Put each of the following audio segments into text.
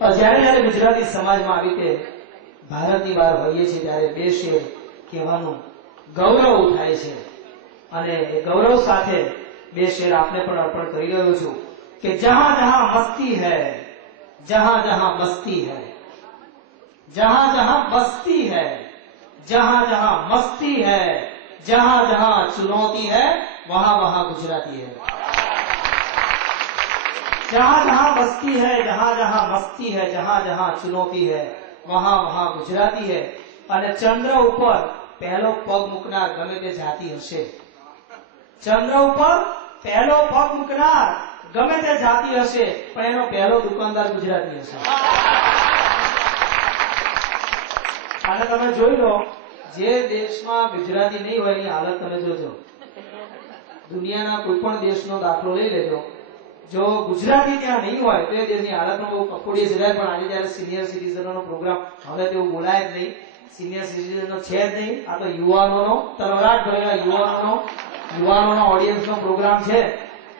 જ્યારે જ્યારે ગુજરાતી સમાજમાં આવી રીતે ભારતની બહાર હોઈએ છીએ ત્યારે બે શેર કહેવાનું ગૌરવ થાય છે અને એ ગૌરવ સાથે બે શેર આપને પણ અર્પણ કરી રહ્યો છું કે જહાં જહાં મસ્તી है जहां जहां मस्ती है जहां जहां बस्ती है जहां जहां मस्ती है जहां जहां चुनौती है वहां वहां गुजराती है जहां जहां बस्ती है जहां जहां मस्ती है जहां जहां चुनौती है वहां वहां गुजराती है અને ચંદ્ર ઉપર પહેલો પગ મૂકનાર ગમે તે જાતિ હશે ચંદ્ર ઉપર પહેલો પગ મૂકનાર ગમે તે જાતિ હશે પણ એનો પહેલો દુકાનદાર ગુજરાતી હશે અને તમે જોઈ લો જે દેશમાં ગુજરાતી નહીં હોય એની હાલત તમે જોજો દુનિયાના કોઈ પણ દેશનો દાખલો લઈ લેજો જો ગુજરાતી ત્યાં નહીં હોય તો એ દેશની હાલતમાં બહુ કફોડી સિવાય પણ આજે જયારે સિનિયર સિટીઝનનો પ્રોગ્રામ હવે તેવું બોલાય જ નહીં સિનિયર સિટીઝનનો છે જ નહીં આ તો યુવાનોનો તરવરાટ ભરેલા યુવાનોનો ઓડિયન્સનો પ્રોગ્રામ છે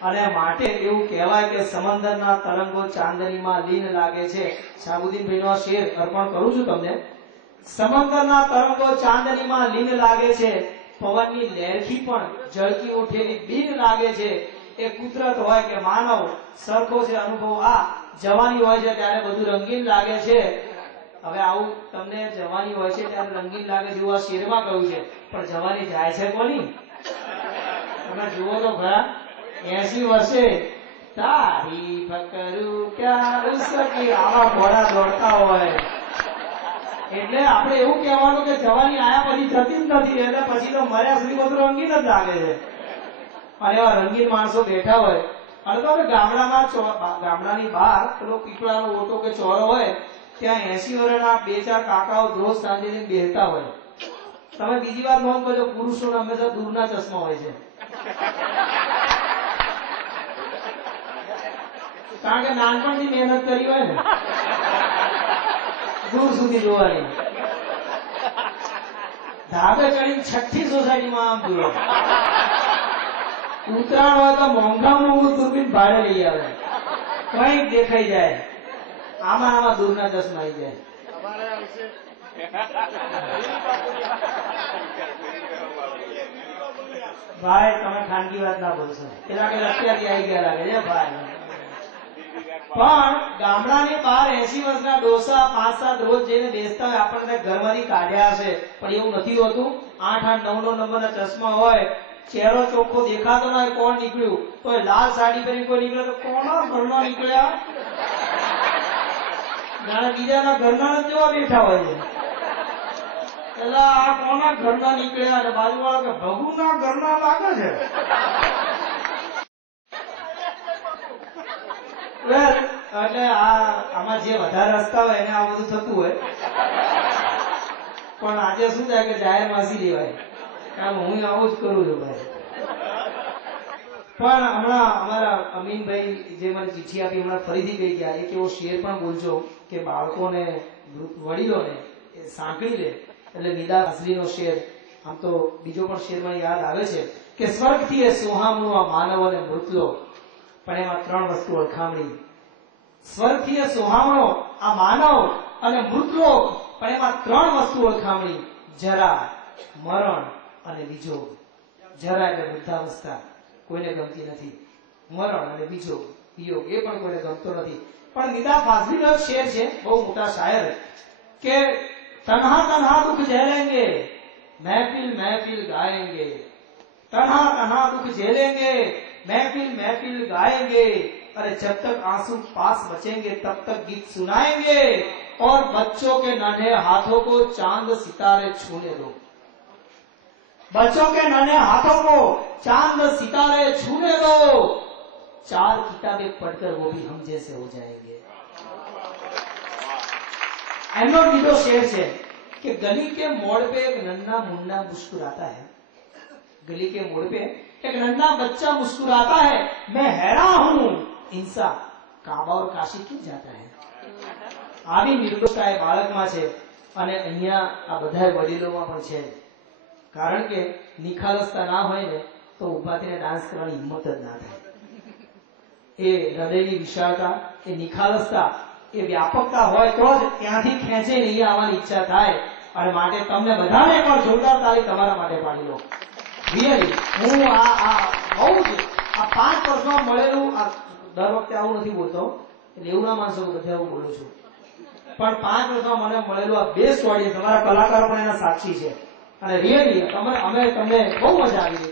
અને માટે એવું કહેવાય કે સમંદરના તરંગો ચાંદનીમાં લીન લાગે છે શાહબુદ્દીનભાઈનો આ શેર અર્પણ કરું છું તમને સમંદરના તરંગો ચાંદનીમાં લીન લાગે છે પવનની લહેરખી પણ ઝળકી ઉઠેલી બીન લાગે છે એ કુદરત હોય કે માનવ સરખો છે અનુભવ આ જવાની હોય છે ત્યારે બધું રંગીન લાગે છે હવે આવું તમને જવાની હોય છે ત્યારે રંગીન લાગે છે એવું આ શેરમાં કહ્યું છે પણ જવાની જાય છે કોની તમે જુઓ તો ભરા 80 વર્ષે તારીફ કરું ક્યાં ઉસકી આવા ઘોડા દોડતા હોય એટલે આપણે એવું કહેવાનું કે જવાની આયા પછી જતી જ નથી એટલે પછી તો મર્યા સુધી બધું રંગીન જ લાગે છે અને એવા રંગીન માણસો બેઠા હોય અને તો ગામડાની બહાર પેલો પીપળાનો ઓટો કે ચોરો હોય ત્યાં 80 વર્ષના બે ચાર કાકાઓ રોજ સાંજે બેહતા હોય તમે બીજી વાર નોંધ કરજો પુરુષોને હંમેશા દૂરના ચશ્મા હોય છે કારણ કે નાનપણથી મહેનત કરી હોય ને દૂર સુધી જોવાની ધાબે ચડીને 6ઠ્ઠી સોસાયટીમાં આમ જોયો ઉત્તરાયણ હોય તો મોંઘું દૂરબીન ભાડે લઈ આવે કઈક દેખાઈ જાય આમાં દૂરના ચશ્મા આવી જાય ભાઈ તમે ખાનગી વાત ના બોલશો પેલા કે અત્યારથી આવી ગયા લાગે છે ભાઈ પણ ગામડાની બહાર 80 વર્ષના ડોસા 5-7 રોજ જઈને બેસતા હોય આપણને ઘરમાંથી કાઢ્યા હશે પણ એવું નથી હોતું 8-8-9 નંબરના ચશ્મા હોય ચહેરો ચોખ્ખો દેખાતો ના હોય કોણ નીકળ્યું તો લાલ સાડી પહેરી કોઈ નીકળે તો કોના ઘરના નીકળ્યા જાણે બીજાના ઘરના જેવા બેઠા હોય છે એટલે આ કોના ઘરના નીકળ્યા અને બાજુવાળા કે ભગુના ઘરના લાગે છે એટલે આમાં જે વધારે રસ્તા હોય એને આ બધું થતું હોય પણ આજે શું થાય કે જાહેર માસી દેવાય કામ હું આવું જ કરું છું ભાઈ પણ હમણાં અમારા અમીનભાઈ જે મને ચિઠ્ઠી આપી હમણાં ફરીથી કહી ગયા એક એવો શેર પણ બોલજો કે બાળકોને વડીલોને સાંકળી લે એટલે નિદા હાજરીનો શેર આમ તો બીજો પણ શેર મને યાદ આવે છે કે સ્વર્ગથી એ સોહામણું આ માનવ અને મૃતલો પણ એમાં 3 વસ્તુ ઓળખામણી સ્વર્ગથી એ સોહામણો આ માનવ અને મૃતલો પણ એમાં 3 વસ્તુ ઓળખામણી જરા મરણ અને વિજોગ જરા એટલે વૃદ્ધાવસ્થા કોઈને ગમતી નથી મરણ અને વિજોગ વિયોગ એ પણ કોઈને ગમતો નથી પણ નિદા ફાઝલીનો શેર છે બહુ મોટા શાયર કે તન્હા તન્હા દુઃખ झेलेंगे महफिल महफिल गाएंगे तन्हा तन्हा दुख झेलेंगे महफिल महफिल गाएंगे अरे जब तक आंसू पास बचेंगे तब तक गीत सुनाएंगे और बच्चों के नन्हे हाथों को चांद सितारे छूने दो बच्चों के नन्हे हाथों को चांद सितारे छूने दो 4 किताबें पढ़कर वो भी हम जैसे हो जाएंगे एमनो बीजो शेर है कि गली के मोड़ पे एक नन्हा मुन्ना मुस्कुराता है गली के मोड़ पे एक नन्हा बच्चा मुस्कुराता है मैं हैरान हूं इंसान काबा और काशी क्यों जाता है આવી નિર્દોષતા એ બાળકમાં છે અને અહીંયા આ બધા વડીલોમાં પણ છે કારણ કે નિખાલસતા ના હોય ને તો ઉભા થઈને ડાન્સ કરવાની હિંમત જ ના થાય એ હૃદયની વિશાળતા એ નિખાલસતા એ વ્યાપકતા હોય તો જ ત્યાંથી ખેંચીને અહીંયા આવવાની ઈચ્છા થાય. અને માટે તમને બધાને પણ જોરદાર તાળી તમારા માટે પાડી લો. રિયલી હું બહુ જ આ 5 વર્ષમાં મળેલું, દર વખતે આવું નથી બોલતો એટલે એવું ના માનશો કે બધે આવું બોલું છું, પણ 5 વર્ષમાં મને મળેલું આ બેસ્ટ ઓડિયન્સ, તમારા કલાકારો પણ એના સાક્ષી છે. અને રિયલી અમે તમને બહુ મજા આવી.